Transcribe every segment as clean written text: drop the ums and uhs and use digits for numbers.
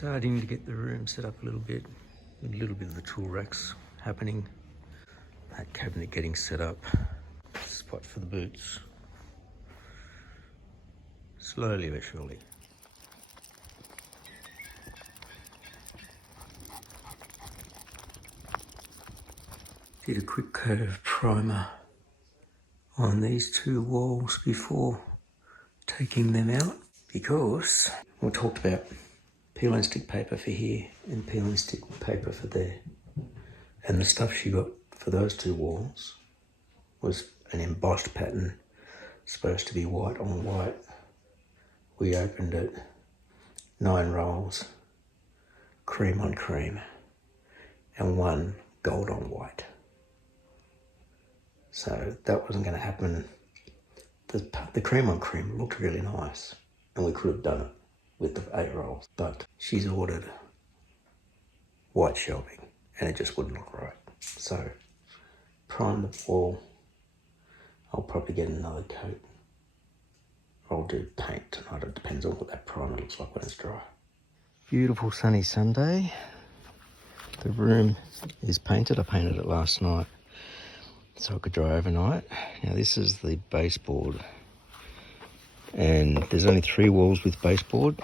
Starting to get the room set up a little bit of the tool racks happening. That cabinet getting set up. Spot for the boots. Slowly but surely. Did a quick coat of primer on these two walls before taking them out, because we talked about peel and stick paper for here and peel and stick paper for there. And the stuff she got for those two walls was an embossed pattern, supposed to be white on white. We opened it, 9 rolls, cream on cream, and 1 gold on white. So that wasn't going to happen. The cream on cream looked really nice, and we could have done it with the 8 rolls, but she's ordered white shelving and it just wouldn't look right. So prime the wall. I'll probably get another coat. I'll do paint tonight. It depends on what that primer looks like when it's dry. Beautiful sunny Sunday. The room is painted. I painted it last night so it could dry overnight. Now this is the baseboard, and there's only 3 walls with baseboard,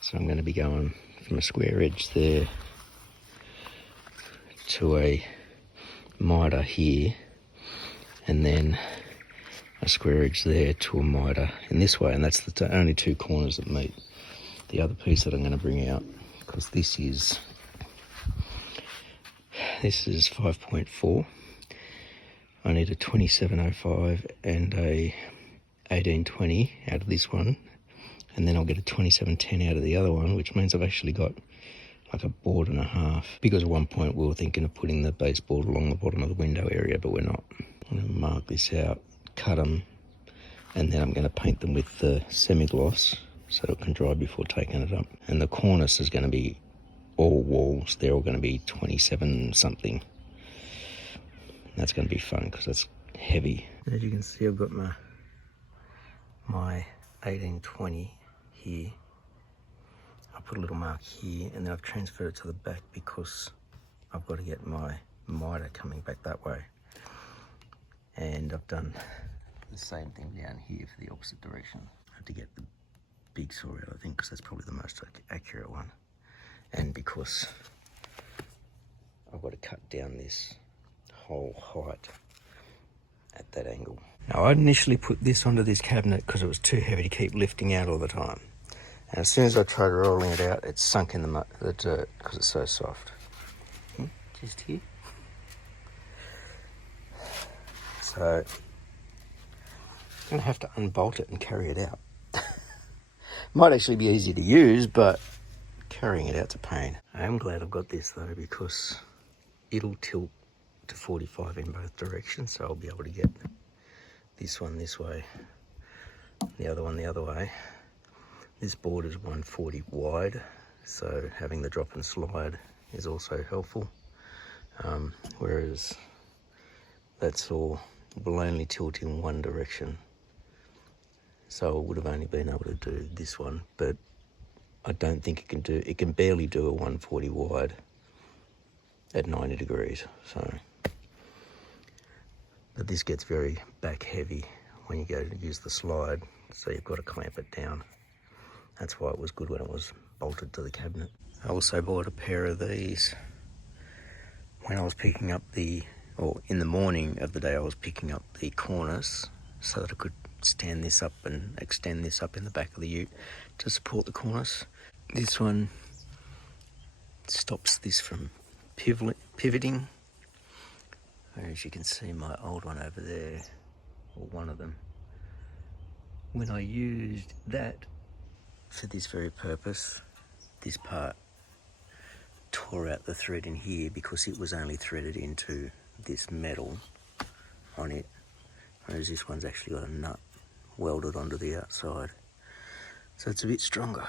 so I'm going to be going from a square edge there to a miter here, and then a square edge there to a miter in this way, and that's the only 2 corners that meet. The other piece that I'm going to bring out, because this is 5.4. I need a 2705 and a 1820 out of this one, and then I'll get a 2710 out of the other one, which means I've actually got like a board and a half, because at one point we were thinking of putting the baseboard along the bottom of the window area, but we're not. I'm going to mark this out, cut them, and then I'm going to paint them with the semi-gloss so it can dry before taking it up. And the cornice is going to be all walls. They're all going to be 27 something. That's going to be fun because it's heavy. As you can see, I've got my 1820 here. I put a little mark here, and then I've transferred it to the back because I've got to get my miter coming back that way. And I've done the same thing down here for the opposite direction. I have to get the big saw out, I think, because that's probably the most accurate one. And because I've got to cut down this whole height at that angle. Now, I initially put this onto this cabinet because it was too heavy to keep lifting out all the time. And as soon as I tried rolling it out, it sunk in the dirt because it's so soft. Just here. So I'm going to have to unbolt it and carry it out. Might actually be easy to use, but carrying it out's a pain. I am glad I've got this though, because it'll tilt to 45 in both directions, so I'll be able to get this one this way, the other one the other way. This board is 140 wide, so having the drop and slide is also helpful, whereas that's all will only tilt in one direction. So I would have only been able to do this one, but I don't think it can barely do a 140 wide at 90 degrees. So, but this gets very back heavy when you go to use the slide, so you've got to clamp it down. That's why it was good when it was bolted to the cabinet. I also bought a pair of these when I was picking up in the morning of the day I was picking up the cornice, so that I could stand this up and extend this up in the back of the ute to support the cornice. This one stops this from pivoting. As you can see, my old one over there, or one of them, when I used that for this very purpose, this part tore out the thread in here because it was only threaded into this metal on it, whereas this one's actually got a nut welded onto the outside, so it's a bit stronger.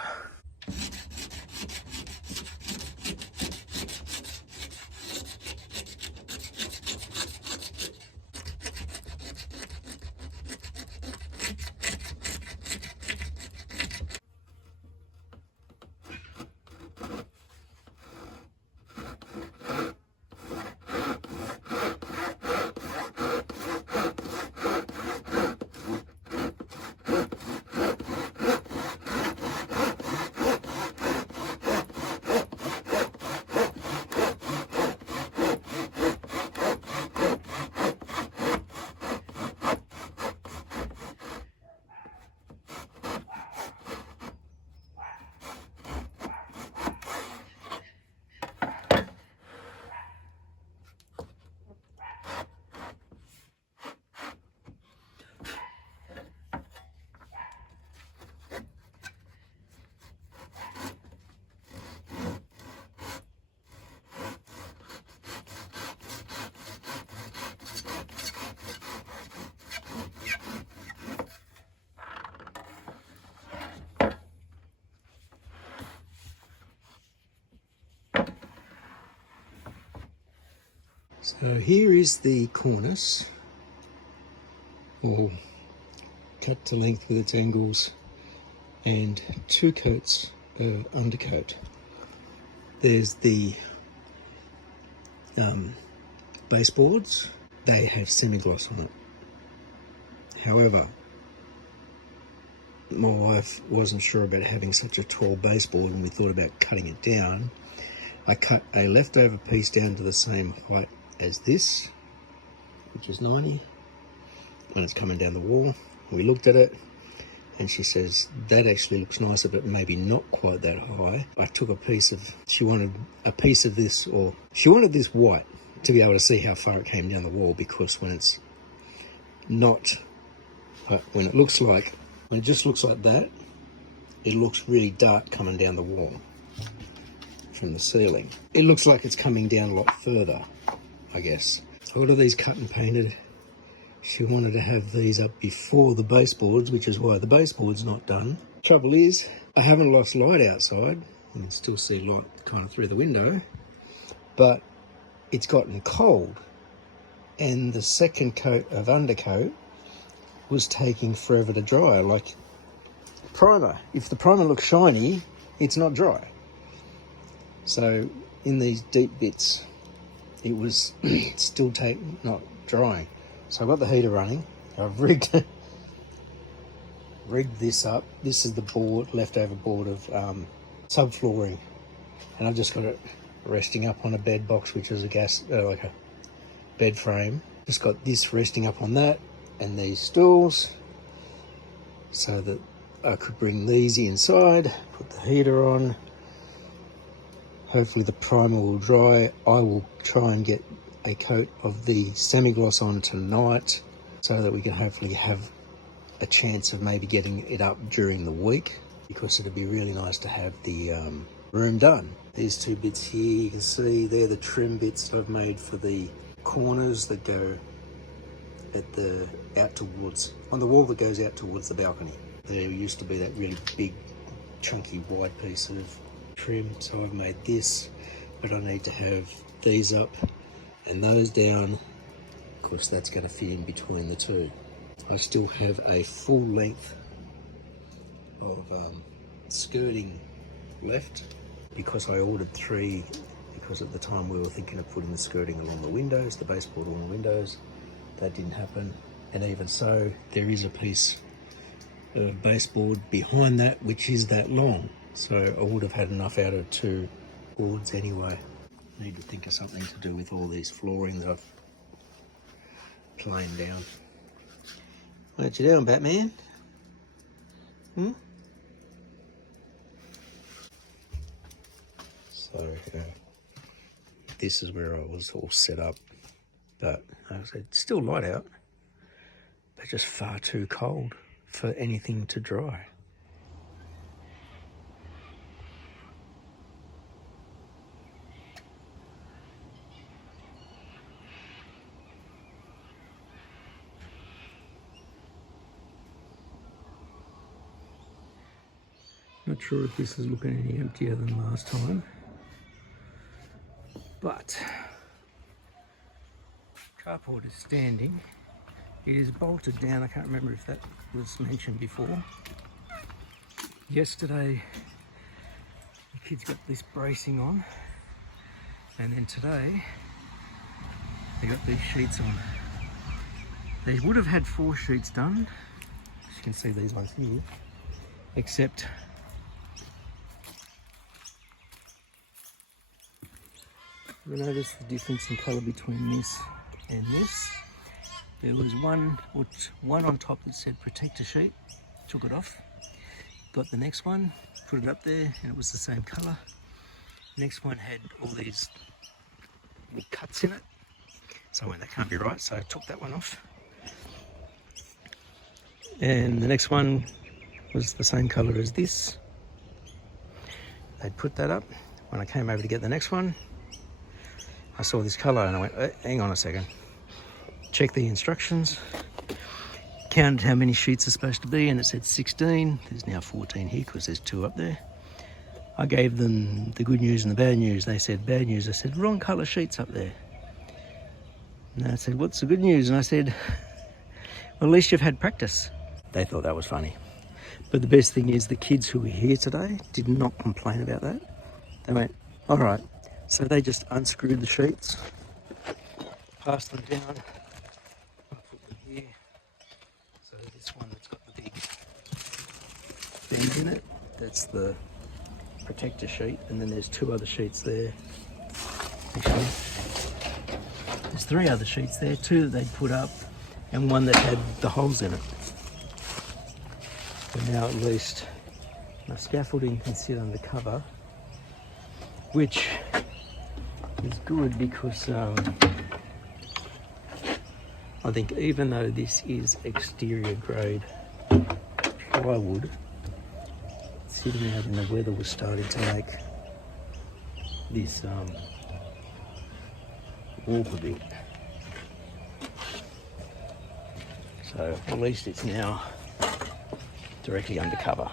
So here is the cornice, all cut to length with its angles, and 2 coats of undercoat. There's the baseboards. They have semi-gloss on it. However, my wife wasn't sure about having such a tall baseboard when we thought about cutting it down. I cut a leftover piece down to the same height as this, which is 90, when it's coming down the wall. We looked at it and she says that actually looks nicer, but maybe not quite that high. I took a piece of, she wanted a piece of this, or she wanted this white to be able to see how far it came down the wall, because when it's not, when it just looks like that, it looks really dark coming down the wall from the ceiling. It looks like it's coming down a lot further, I guess. All of these cut and painted. She wanted to have these up before the baseboards, which is why the baseboard's not done. Trouble is, I haven't lost light outside. I can still see light kind of through the window, but it's gotten cold, and the second coat of undercoat was taking forever to dry. Like primer, if the primer looks shiny, it's not dry. So in these deep bits, it was still not drying. So I've got the heater running. I've rigged this up. This is the board, leftover board of subflooring, and I've just got it resting up on a bed box, which is a like a bed frame. Just got this resting up on that, and these stools, so that I could bring these inside, put the heater on. Hopefully the primer will dry. I will try and get a coat of the semi-gloss on tonight, so that we can hopefully have a chance of maybe getting it up during the week, because it'd be really nice to have the room done. These 2 bits here, you can see they're the trim bits that I've made for the corners that go out towards, on the wall that goes out towards the balcony. There used to be that really big chunky wide piece of trim, so I've made this, but I need to have these up and those down. Of course, that's going to fit in between the two. I still have a full length of skirting left, because I ordered 3, because at the time we were thinking of putting the skirting along the windows, the baseboard along the windows. That didn't happen, and even so, there is a piece of baseboard behind that which is that long, so I would have had enough out of 2 boards anyway. Need to think of something to do with all these flooring that I've planed down. What you doing, Batman? So this is where I was all set up, but like I said, it's still light out, but just far too cold for anything to dry. Not sure if this is looking any emptier than last time, but carport is standing. It is bolted down. I can't remember if that was mentioned before. Yesterday, the kids got this bracing on, and then today they got these sheets on. They would have had 4 sheets done, as you can see these ones here, except you notice the difference in colour between this and this. There was one on top that said protector sheet, took it off, got the next one, put it up there, and it was the same colour. Next one had all these cuts in it, so I went, that can't be right, so I took that one off. And the next one was the same colour as this. They'd put that up. When I came over to get the next one, I saw this colour and I went, hang on a second. Check the instructions, counted how many sheets are supposed to be, and it said 16. There's now 14 here because there's 2 up there. I gave them the good news and the bad news. They said bad news. I said wrong colour sheets up there. And I said, what's the good news? And I said, well, at least you've had practice. They thought that was funny. But the best thing is the kids who were here today did not complain about that. They went, all right. So they just unscrewed the sheets, passed them down, I put them here. So this one that's got the big bend in it, that's the protector sheet, and then there's two other sheets there. Actually, there's three other sheets there, two that they'd put up and one that had the holes in it. But now at least my scaffolding can sit under cover, which is good because I think even though this is exterior grade plywood, sitting out in the weather was starting to make this warp a bit. So at least it's now directly under cover.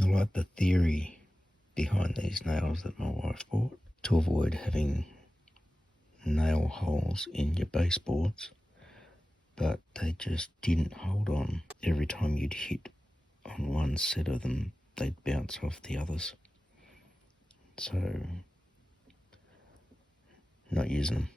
I like the theory behind these nails that my wife bought to avoid having nail holes in your baseboards, but they just didn't hold on. Every time you'd hit on one set of them, they'd bounce off the others. So, not using them.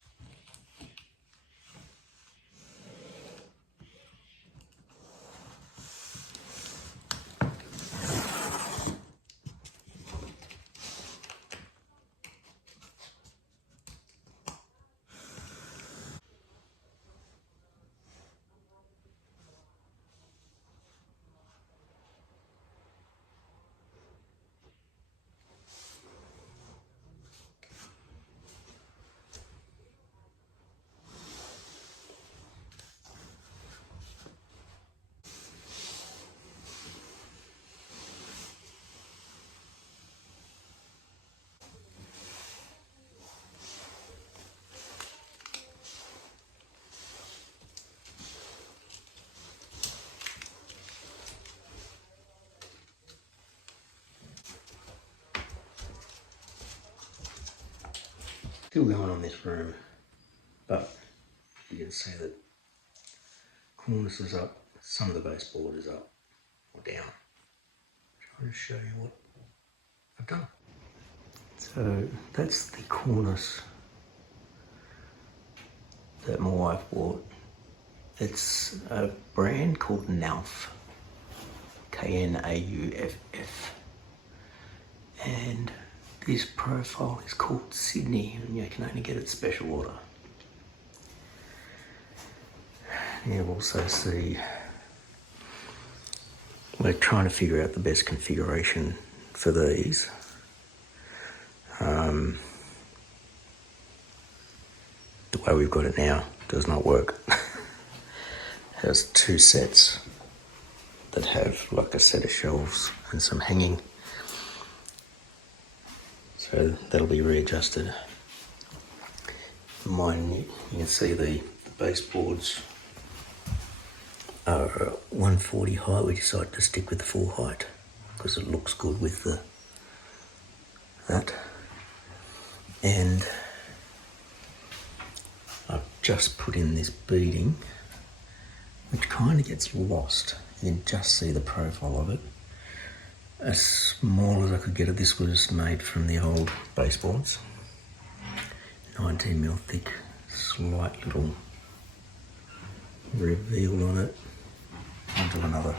Still going on this room, but you can see that Cornice is up, some of the baseboard is up or down. I'm trying to show you what I've done. So that's the Cornice that my wife bought. It's a brand called Knauf, K-N-A-U-F-F, and this profile is called Sydney, and you can only get it special order. You'll also see we're trying to figure out the best configuration for these. The way we've got it now does not work. It has two sets that have like a set of shelves and some hanging. So that'll be readjusted. Mine, you can see the baseboards are 140 height. We decided to stick with the full height because it looks good with that. And I've just put in this beading, which kind of gets lost. You can just see the profile of it. As small as I could get it, this was made from the old baseboards. 19mm thick, slight little reveal on it. I'll do another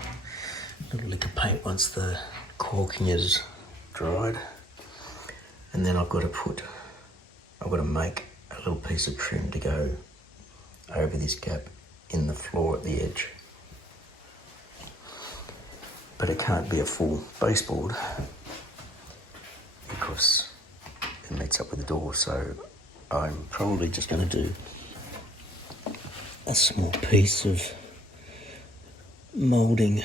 little lick of paint once the caulking is dried. And then I've got to make a little piece of trim to go over this gap in the floor at the edge. But it can't be a full baseboard because it meets up with the door, so I'm probably just going to do a small piece of moulding.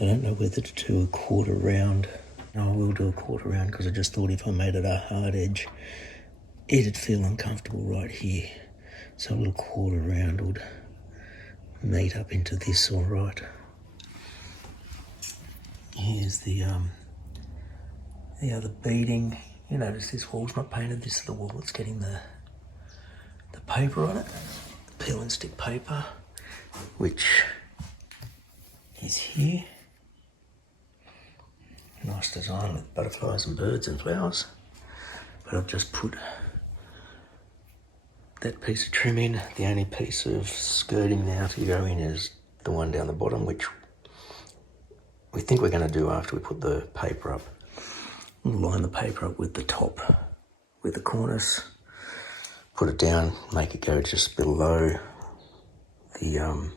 I don't know whether to do a quarter round. No, I will do a quarter round because I just thought if I made it a hard edge, it'd feel uncomfortable right here. So a little quarter round would meet up into this all right. Here's the other beading. You notice this wall's not painted. This is the wall that's getting the paper on it. Peel and stick paper, which is here. Nice design with butterflies and birds and flowers. But I've just put that piece of trim in. The only piece of skirting now to go in is the one down the bottom, which we think we're going to do after we put the paper up. We'll line the paper up with the top, with the cornice, put it down, make it go just below the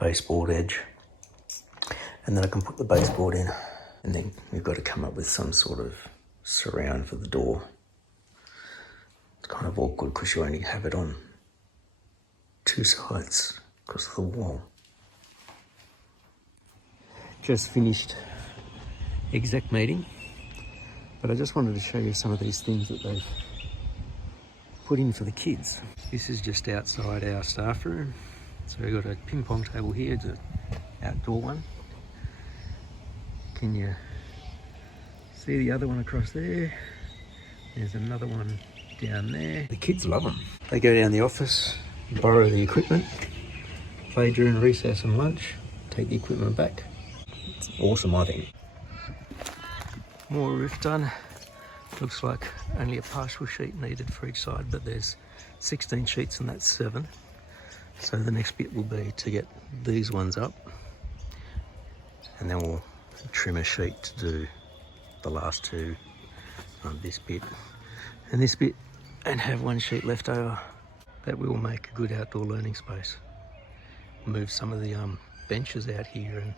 baseboard edge, and then I can put the baseboard in. And then we've got to come up with some sort of surround for the door. It's kind of awkward because you only have it on two sides because of the wall. Just finished exec meeting, but I just wanted to show you some of these things that they've put in for the kids. This is just outside our staff room. So we've got a ping pong table here, it's an outdoor one. Can you see the other one across there? There's another one down there. The kids love them. They go down the office, borrow the equipment, play during recess and lunch, take the equipment back. It's awesome, I think. More roof done. Looks like only a partial sheet needed for each side, but there's 16 sheets and that's 7. So the next bit will be to get these ones up, and then we'll trim a sheet to do the last two on this bit and this bit, and have one sheet left over. That will make a good outdoor learning space. Move some of the benches out here and